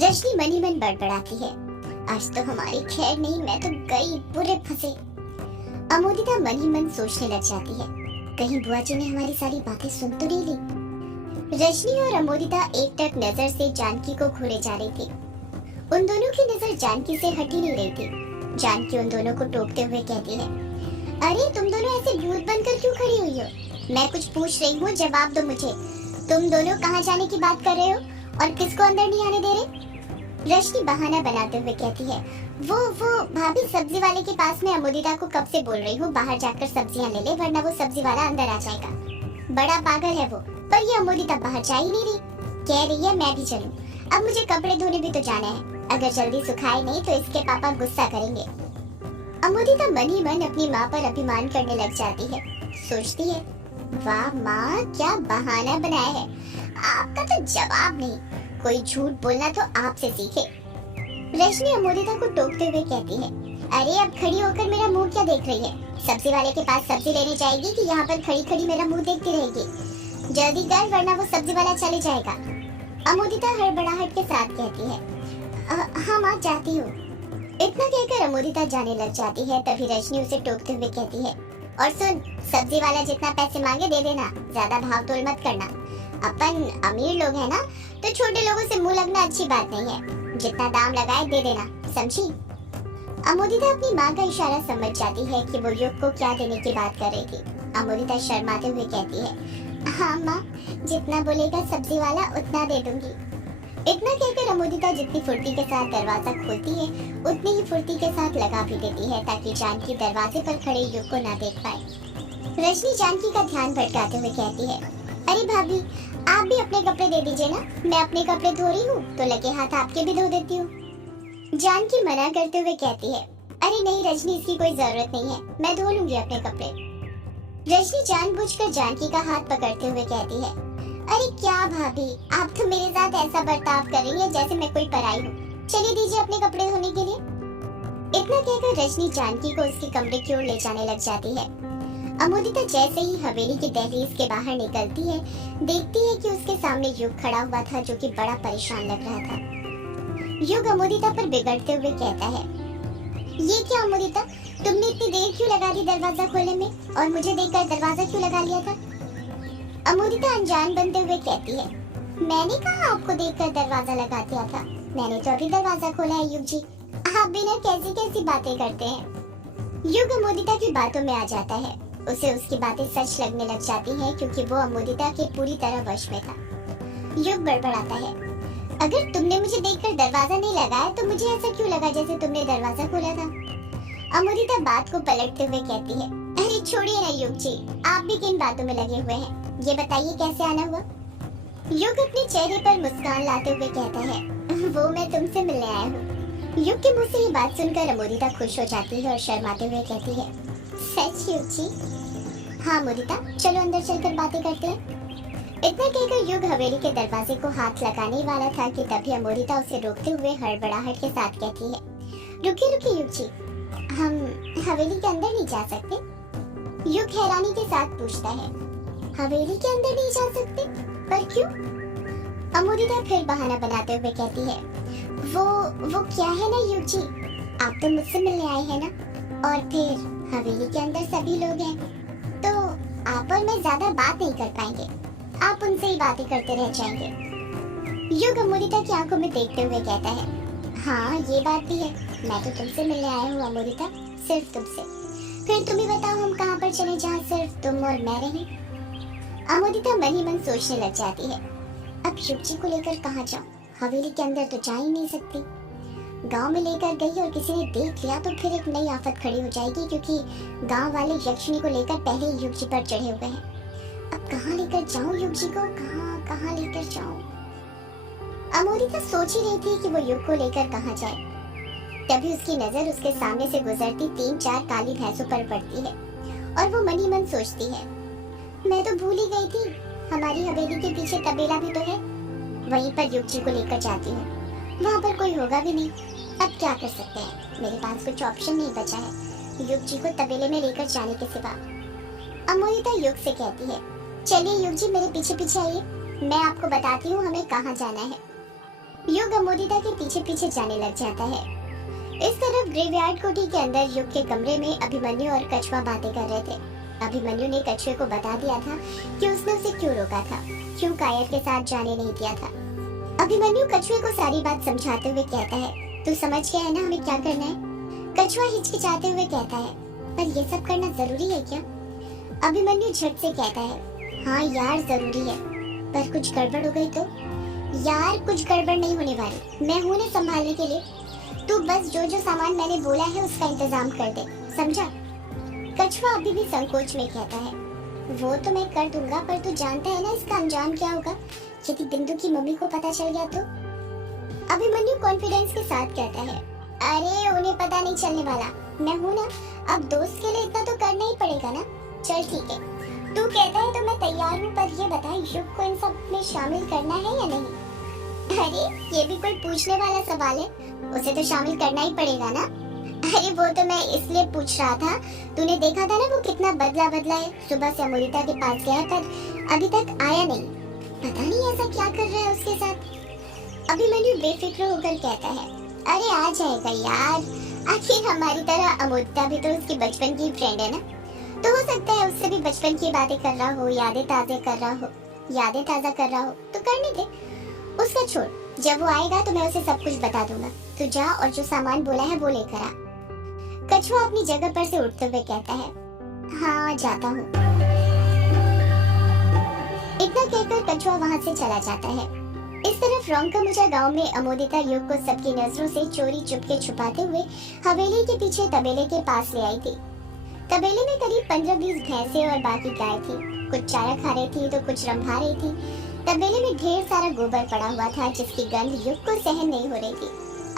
रजनी मन ही मन बड़बड़ाती है, आज तो हमारी खैर नहीं, मैं तो गई बुरे फंसे। अमोदिता मन ही मन सोचने लग जाती है, कहीं बुआ जी ने हमारी सारी बातें सुन तो नहीं ली। रजनी और अमोदिता एक टक नजर से जानकी को घूरे जा रही थी। उन दोनों की नजर जानकी से हट ही नहीं रही थी। जानकी उन दोनों को टोकते हुए कहती है, अरे तुम दोनों ऐसे भूत बनकर क्यों खड़ी हुई हो? मैं कुछ पूछ रही हूँ, जवाब दो मुझे। तुम दोनों कहाँ जाने की बात कर रहे हो और किसको अंदर नहीं आने दे रहे? रजनी बहाना बनाते हुए कहती है, वो भाभी सब्जी वाले के पास में अमोदिता को कब से बोल रही हूँ बाहर जाकर सब्जियाँ ले ले, वरना वो सब्जी वाला अंदर आ जाएगा। बड़ा पागल है वो, पर ये अमोदिता बाहर जा ही नहीं रही। कह रही है मैं भी चलूं। अब मुझे कपड़े धोने भी तो जाना है, अगर जल्दी सुखाए नहीं तो इसके पापा गुस्सा करेंगे। अमोदिता मन ही मन अपनी माँ पर अभिमान करने लग जाती है। सोचती है, वाह माँ, क्या बहाना बनाया है, आपका तो जवाब नहीं। कोई झूठ बोलना तो आपसे सीखे। रजनी अमोदिता को टोकते हुए कहती है, अरे अब खड़ी होकर मेरा मुंह क्या देख रही है? सब्जी वाले के पास सब्जी लेने जाएगी कि यहाँ पर खड़ी खड़ी मेरा मुंह देखती रहेगी? जल्दी कर, वरना वो सब्जी वाला चले जाएगा। अमोदिता हड़बड़ाहट के साथ कहती है, हाँ माँ, जाती हूँ। इतना कहकर अमोदिता जाने लग जाती है। तभी रजनी उसे टोकते हुए कहती है, और सुन, सब्जी वाला जितना पैसे मांगे दे देना, ज्यादा भाव तोल मत करना। अपन अमीर लोग हैं ना, तो छोटे लोगों से मुंह लगना अच्छी बात नहीं है। जितना दाम लगाए दे देना, समझी? अमोदिता अपनी माँ का इशारा समझ जाती है कि वो युग को क्या देने की बात कर रही थी। अमोदिता शर्माते हुए कहती है, हाँ माँ, जितना बोलेगा सब्जी वाला उतना दे दूंगी। इतना कहकर अमोदिता जितनी फुर्ती के साथ दरवाजा खोलती है, उतनी ही फुर्ती के साथ लगा भी देती है, ताकि जानकी दरवाजे पर खड़े युग को ना देख पाए। रजनी जानकी का ध्यान भटकाते हुए कहती है, अरे भाभी, आप भी अपने कपड़े दे दीजिए ना, मैं अपने कपड़े धो रही हूँ तो लगे हाथ आपके भी धो देती हूँ। जानकी मना करते हुए कहती है, अरे नहीं रजनी, इसकी कोई जरूरत नहीं है, मैं धो लूंगी अपने कपड़े। रजनी जानबूझकर जानकी का हाथ पकड़ते हुए कहती है, अरे क्या भाभी, आप तो मेरे साथ ऐसा बर्ताव कर रही है जैसे मैं कोई पराई हूँ। चलिए दीजिए अपने कपड़े धोने के लिए। इतना कहकर रजनी जानकी को उसके कमरे की ओर ले जाने लग जाती है। अमोदिता जैसे ही हवेली की दहलीज के बाहर निकलती है, देखती है कि उसके सामने युग खड़ा हुआ था, जो कि बड़ा परेशान लग रहा था। युग अमोदिता पर बिगड़ते हुए कहता है, ये क्या अमोदिता, तुमने इतनी देर क्यों लगा दी दरवाजा खोलने में, और मुझे देखकर दरवाजा क्यों लगा लिया था? अमोदिता अनजान बनते हुए कहती है, मैंने कहा आपको देखकर दरवाजा लगा दिया था, मैंने तो अभी दरवाजा खोला है युग जी। आप बिना कैसी कैसी बातें करते हैं। युग अमोदिता की बातों में आ जाता है। उसे उसकी बातें सच लगने लग जाती हैं, क्योंकि वो अमोदिता के पूरी तरह वश में था। युग बड़बड़ाता है, अगर तुमने मुझे देखकर दरवाजा नहीं लगाया तो मुझे ऐसा क्यों लगा जैसे तुमने दरवाजा खोला था? अमोदिता बात को पलटते हुए कहती है, अरे छोड़िए ना युग जी, आप भी किन बातों में लगे हुए हैं, ये बताइए कैसे आना हुआ? युग अपने चेहरे पर मुस्कान लाते हुए कहता है, वो मैं तुमसे मिलने आया हूँ। युग के मुंह से ये बात सुनकर अमोदिता खुश हो जाती है और शर्माते हुए कहती है, सच युग जी? हाँ अमोदिता, चलो अंदर चलकर बातें करते हैं। इतना कहकर युग हवेली के दरवाजे को हाथ लगाने वाला था कि तभी अमोदिता उसे रोकते हुए हड़बड़ाहट के साथ कहती है, रुकिए रुकिए युग जी, हम हवेली के अंदर नहीं जा सकते? युग हैरानी के साथ पूछता है, हवेली के अंदर नहीं जा सकते? पर क्यों? अमोदिता फिर बहाना बनाते हुए कहती है, वो क्या है ना युग जी, आप तो मुझसे मिलने आए हैं ना, और फिर हवेली के अंदर सभी लोग हैं, तो आप और मैं ज्यादा बात नहीं कर पाएंगे, आप उनसे ही बातें करते रह जाएंगे। युग अमोदिता की आंखों में देखते हुए कहता है, हाँ ये बात भी है, मैं तो तुमसे मिलने आया हूँ अमोदिता, सिर्फ तुमसे। फिर तुम ही बताओ हम कहाँ पर चले जहाँ सिर्फ तुम और मैं रहें? अमोदिता मन ही मन सोचने लग जाती है, अब युग जी को लेकर कहाँ जाऊँ, हवेली के अंदर तो जा ही नहीं सकती। गांव में लेकर गई और किसी ने देख लिया तो फिर एक नई आफत खड़ी हो जाएगी, क्योंकि गांव वाले यक्षिणी को लेकर पहले ही युग जी पर चढ़े हुए हैं। अब कहाँ लेकर जाऊँ युग जी को, कहाँ लेकर जाऊँ? अमोदिता सोच ही रही थी कि वो युग को लेकर कहाँ जाए। तभी उसकी नजर उसके सामने से गुजरती 3-4 काली भैंसों पर पड़ती है, और वो मन ही मन सोचती है, मैं तो भूल ही गई थी, हमारी हवेली के पीछे तबेला भी तो है, वहीं पर युग जी को लेकर जाती हूँ, वहाँ पर कोई होगा भी नहीं। अब क्या कर सकते हैं, मेरे पास कुछ ऑप्शन नहीं बचा है युग जी को तबेले में लेकर जाने के सिवा। अमोदिता युग से कहती है, चलिए युग जी मेरे पीछे पीछे आइए, मैं आपको बताती हूँ हमें कहाँ जाना है। युग अमोदिता के पीछे पीछे जाने लग जाता है। इस तरफ ग्रेवयार्ड कोठी के अंदर युग के कमरे में अभिमन्यु और कछुआ बातें कर रहे थे। अभिमन्यु ने कछुए को बता दिया था कि उसने उसे क्यों रोका था, क्यों कायर के साथ जाने नहीं दिया था। अभिमन्यु कछुए को सारी बात समझाते हुए कहता है, तू समझ गया है ना हमें क्या करना है? कछुआ हिचकिचाते हुए कहता है, पर ये सब करना जरूरी है क्या? अभिमन्यु झट से कहता है, हाँ यार जरूरी है, पर कुछ गड़बड़ हो गई तो? यार कुछ गड़बड़ नहीं होने वाली, मैं हूं ना संभालने के लिए। तू बस जो जो सामान मैंने बोला है उसका इंतजाम कर दे, समझा? कछुआ अभी भी संकोच में कहता है, वो तो मैं कर दूंगा, पर तू जानता है ना इसका अंजाम क्या होगा यदि बिंदु की मम्मी को पता चल गया तो? अभिमन्यु कॉन्फिडेंस के साथ कहता है, अरे उन्हें पता नहीं चलने वाला, मैं हूं ना, अब दोस्त के लिए इतना तो करना ही पड़ेगा ना। चल ठीक है, तू कहता है तो मैं तैयार हूँ, पर ये बता युग को इन सब में शामिल करना है या नहीं? अरे ये भी कोई पूछने वाला सवाल है, उसे तो शामिल करना ही पड़ेगा ना। अरे वो तो मैं इसलिए पूछ रहा था, तूने देखा था ना वो कितना बदला है। सुबह से अमोदिता के पास गया पर अभी तक आया नहीं, पता नहीं ऐसा क्या कर रहा है उसके साथ। अभिमन्यु बेफिक्र होकर कहता है, अरे आ जाएगा यार, आखिर हमारी तरह अमोदिता भी तो उसकी बचपन की फ्रेंड है ना, तो हो सकता है उससे भी बचपन की बातें कर रहा हो, यादें ताज़ा कर रहा हो तो करने दे, उसका छोड़। जब वो आएगा तो मैं उसे सब कुछ बता दूंगा। तू जा और जो सामान बोला है वो लेकर आ। कछुआ अपनी जगह पर से उठते हुए कहता है, हाँ जाता हूँ। इतना कहकर कछुआ वहाँ से चला जाता है। इस तरफ रौंका गांव में अमोदिता युग को सबकी नजरों से चोरी चुपके छुपाते हुए हवेली के पीछे तबेले के पास ले आई थी। तबेले में करीब 15-20 भैंसे और बाकी गाय थी, कुछ चारा खा रही थी तो कुछ रंभा रही थी। तबेले में ढेर सारा गोबर पड़ा हुआ था जिसकी गंध युग को सहन नहीं हो रही थी।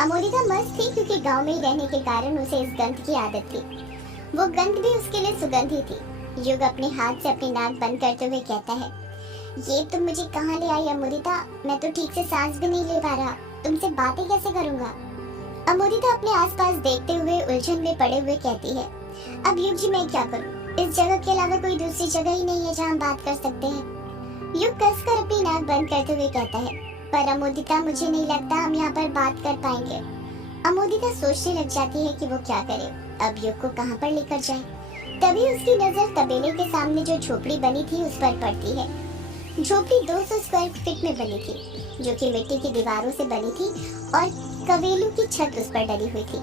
अमोदिता मस्त थी क्योंकि गांव में ही रहने के कारण उसे इस गंध की आदत थी। वो गंध भी उसके लिए सुगंधी थी। युग अपने हाथ से अपनी नाक बंद करते हुए कहता है, ये तुम मुझे कहाँ ले आई अमोदिता? मैं तो ठीक से सांस भी नहीं ले पा रहा, तुमसे बातें कैसे करूँगा? अमोदिता अपने आसपास देखते हुए उलझन में पड़े हुए कहती है, अब युग जी मैं क्या करूँ? इस जगह के अलावा कोई दूसरी जगह ही नहीं है जहाँ हम बात कर सकते हैं। युग कसकर अपनी नाक बंद करते हुए कहता है, पर अमोदिता मुझे नहीं लगता हम यहाँ पर बात कर पाएंगे। अमोदिता सोचने लग जाती है कि वो क्या करे, अब युग को कहाँ पर लेकर जाए। तभी उसकी नजर तबेले के सामने जो झोपड़ी बनी थी उस पर पड़ती है। झोपड़ी 200 स्क्वायर फीट में बनी थी, जो कि मिट्टी की दीवारों से बनी थी और कवेलू की छत उस पर डली हुई थी।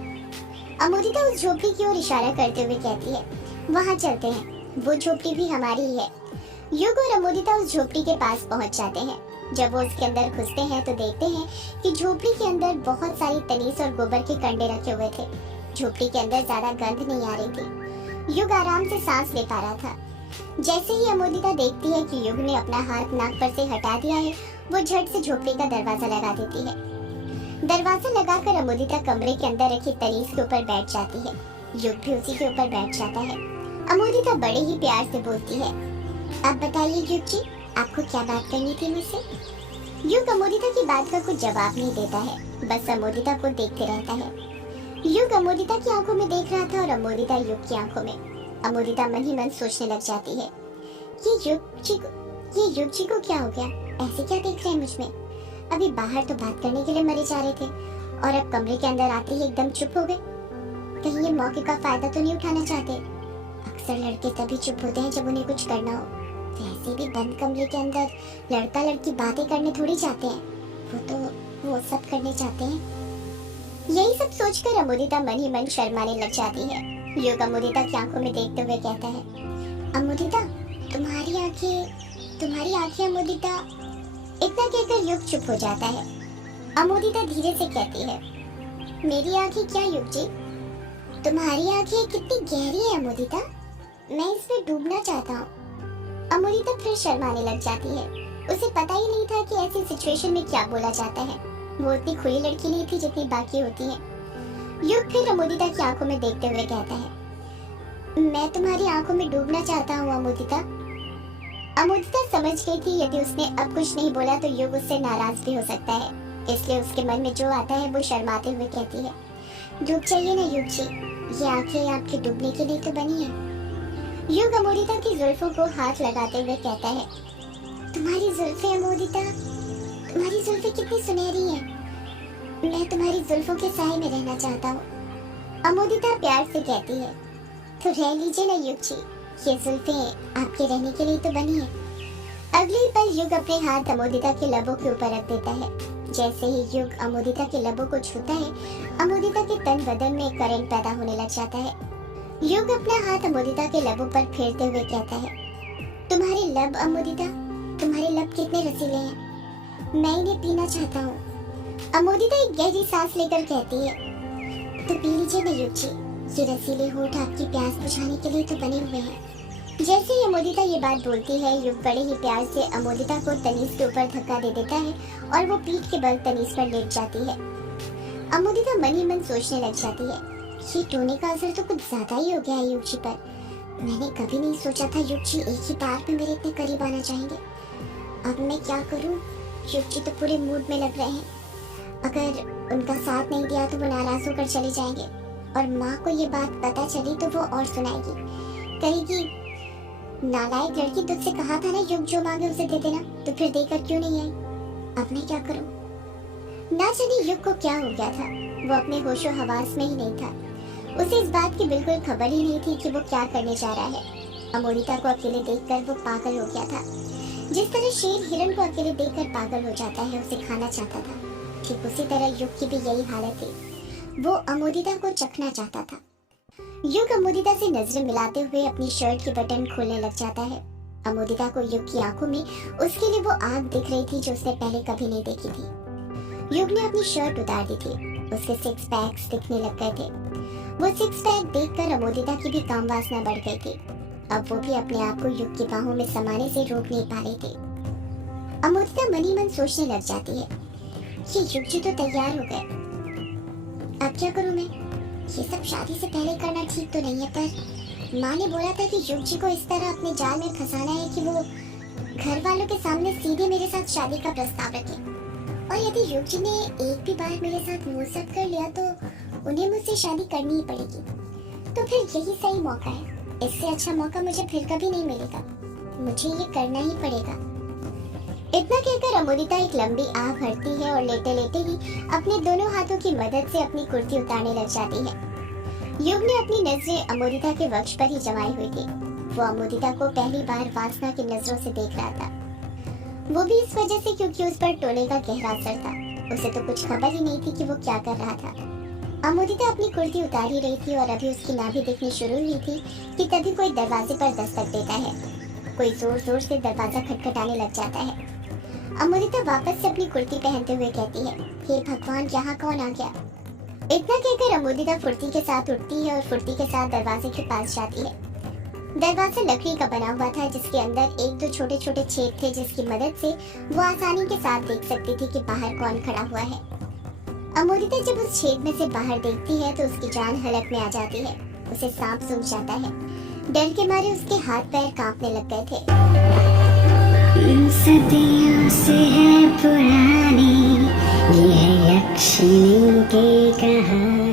अमोदिता उस झोपड़ी की ओर इशारा करते हुए कहती है, वहाँ चलते हैं, वो झोपड़ी भी हमारी ही है। युग और अमोदिता उस झोपड़ी के पास पहुँच जाते हैं। जब वो उसके अंदर घुसते हैं तो देखते हैं कि झोपड़ी के अंदर बहुत सारी तनीस और गोबर के कंडे रखे हुए थे। झोपड़ी के अंदर ज्यादा गंध नहीं आ रही थी। युग आराम से सांस ले पा रहा था। जैसे ही अमोदिता देखती है कि युग ने अपना हाथ नाक पर से हटा दिया है, वो झट से झोपड़ी का दरवाजा लगा देती है। दरवाजा लगाकर अमोदिता कमरे के अंदर रखी तनीस के ऊपर बैठ जाती है। युग भी उसी के ऊपर बैठ जाता है। अमोदिता बड़े ही प्यार से बोलती है, अब बताइए युग जी, आपको क्या बात करनी थी मुझसे? युग अमोदिता की बात का कुछ जवाब नहीं देता है, बस अमोदिता को देखते रहता है। युग अमोदिता की आंखों में देख रहा था और अमोदिता युग की आंखों में। अमोदिता मन ही मन सोचने लग जाती है, ये युग जी को क्या हो गया? ऐसे क्या देख रहे हैं मुझ में? अभी बाहर तो बात करने के लिए मरे जा रहे थे और अब कमरे के अंदर आते ही एकदम चुप हो गए। कहीं ये मौके का फायदा तो नहीं उठाना चाहते? अक्सर लड़के तभी चुप होते हैं जब उन्हें कुछ करना हो। वैसे भी बंद कमरे के अंदर लड़का लड़की बातें करने थोड़ी जाते हैं, वो सब करने चाहते हैं। यही सब सोचकर अमोदिता मन ही मन शर्माने लग जाती है। युग अमोदिता की आंखों में देखते हुए कहता है, अमोदिता तुम्हारी आंखें अमोदिता। इतना कहकर युग चुप हो जाता है। अमोदिता धीरे से कहती है, मेरी आंखें क्या युग जी? तुम्हारी आंखें कितनी गहरी है अमोदिता, मैं इसमें डूबना चाहता हूँ। अमोदिता फिर शर्माने लग जाती है। उसे पता ही नहीं था कि ऐसी सिचुएशन में क्या बोला जाता है। वो उतनी खुली लड़की नहीं थी जितनी बाकी होती है। युग फिर अमोदिता की आंखों में देखते हुए कहता है, मैं तुम्हारी आंखों में डूबना चाहता हूँ अमोदिता। अमोदिता समझ गई थी यदि उसने अब कुछ नहीं बोला तो युग उससे नाराज भी हो सकता है, इसलिए उसके मन में जो आता है वो शर्माते हुए कहती है, डूब जाइए ना युग जी, ये आंखें आपके डूबने के लिए तो बनी है। युग अमोदिता की जुल्फों को हाथ लगाते हुए कहता है, तुम्हारी जुल्फें अमोदिता, तुम्हारी जुल्फें कितनी सुनहरी हैं, मैं तुम्हारी जुल्फों के साए में रहना चाहता हूँ, अमोदिता प्यार से कहती है। तो रह लीजिए ना युग जी, ये जुल्फें आपके रहने के लिए तो बनी है। अगले ही पल युग अपने हाथ अमोदिता के लबों के ऊपर रख देता है। जैसे ही युग अमोदिता के लबों को छूता है, अमोदिता के तन बदन में करंट पैदा होने लग जाता है। युग अपना हाथ अमोदिता के लबों पर फेरते हुए कहता है, तुम्हारे लब अमोदिता, तुम्हारे लब कितने रसीले हैं, मैं इन्हें पीना चाहता हूँ। अमोदिता एक गहरी सांस लेकर कहती है, तो पी लीजिए ना युग जी, ये रसीले होठ आपकी प्यास बुझाने के लिए तो बने हुए हैं। जैसे ही अमोदिता ये बात बोलती है, युग बड़े ही प्यार से अमोदिता को तनीज के ऊपर धक्का दे देता है और वो पीठ के बल तनीज पर लेट जाती है। अमोदिता मन ही मन सोचने लग जाती है, ये टोने का असर तो कुछ ज्यादा ही हो गया है युग जी पर। मैंने कभी नहीं सोचा था युग जी एक ही बार में मेरे इतने करीब आना चाहेंगे। अब मैं क्या करूं? युग जी तो पूरे मूड में लग रहे हैं। अगर उनका साथ नहीं दिया तो वो नाराज होकर चले जाएंगे और माँ को ये बात पता चली तो वो और सुनाएगी, कहेगी नालायक लड़की, तुझसे कहा था ना युग जो मांगे उसे दे देना, तो फिर देकर क्यों नहीं आई? अब मैं क्या करूं? ना जाने युग को क्या हो गया था, वो अपने होशो हवास में ही नहीं था। उसे इस बात की बिल्कुल खबर ही नहीं थी कि वो क्या करने जा रहा है। अमोदिता को अकेले देखकर वो पागल हो गया था। जिस तरह शेर हिरण को अकेले देखकर पागल हो जाता है, उसे खाना चाहता था, ठीक उसी तरह युग की भी यही हालत थी। वो अमोदिता को चखना चाहता था। युग अमोदिता से नजरें मिलाते हुए अपनी शर्ट के बटन खोलने लग जाता है। अमोदिता को युग की आंखों में उसके लिए वो आग दिख रही थी जो उसने पहले कभी नहीं देखी थी। युग ने अपनी शर्ट उतार दी थी, उसके सिक्स पैक्स दिखने लग गए थे। वो सिक्स पैक देखकर अमोदिता की भी काम वासना बढ़ गई थी। अब वो भी अपने आप को युग की बाहों में समाने से रोक नहीं पा रही थी। अमोदिता मन ही मन सोचने लग जाती है, ये युग जी तो तैयार हो गए, अब क्या करूं मैं? ये सब शादी से पहले करना ठीक तो नहीं है, पर माँ ने बोला था कि युग जी को इस तरह अपने जाल में फंसाना है कि वो घर वालों के सामने सीधे मेरे साथ शादी का प्रस्ताव रखे। और यदि युग जी ने एक भी बार मेरे साथ मुंहसत कर लिया तो उन्हें मुझसे शादी करनी ही पड़ेगी। तो फिर यही सही मौका है, इससे अच्छा मौका मुझे फिर कभी नहीं मिलेगा, मुझे ये करना ही पड़ेगा। इतना कहकर अमोदिता एक लंबी आह भरती है और लेटे लेटे ही अपने दोनों हाथों की मदद से अपनी कुर्ती उतारने लग जाती है। युग ने अपनी नजरें अमोदिता के वक्ष पर ही जमाई हुई थी। वो अमोदिता को पहली बार वासना की नजरों से देख रहा था, वो भी इस वजह से क्योंकि उस पर टोने का गहरा असर था। उसे तो कुछ खबर ही नहीं थी कि वो क्या कर रहा था। अमोदिता अपनी कुर्ती उतार ही रही थी और अभी उसकी नाभि दिखनी शुरू हुई थी कि तभी कोई दरवाजे पर दस्तक देता है। कोई जोर जोर से दरवाजा खटखटाने लग जाता है। अमोदिता वापस से अपनी कुर्ती पहनते हुए कहती है, हे भगवान, यहाँ कौन आ गया? इतना कहकर अमोदिता फुर्ती के साथ उठती है और फुर्ती के साथ दरवाजे के पास जाती है। दरवाजा लकड़ी का बना हुआ था जिसके अंदर एक दो छोटे छोटे छेद थे, जिसकी मदद से वो आसानी के साथ देख सकती थी कि बाहर कौन खड़ा हुआ है। अमोदिता जब उस छेद में से बाहर देखती है तो उसकी जान हलक में आ जाती है। उसे सांप सूंघ जाता है। डर के मारे उसके हाथ पैर कांपने लग गए थे। सदियों से है पुरानी ये यक्षिणी की कहानी।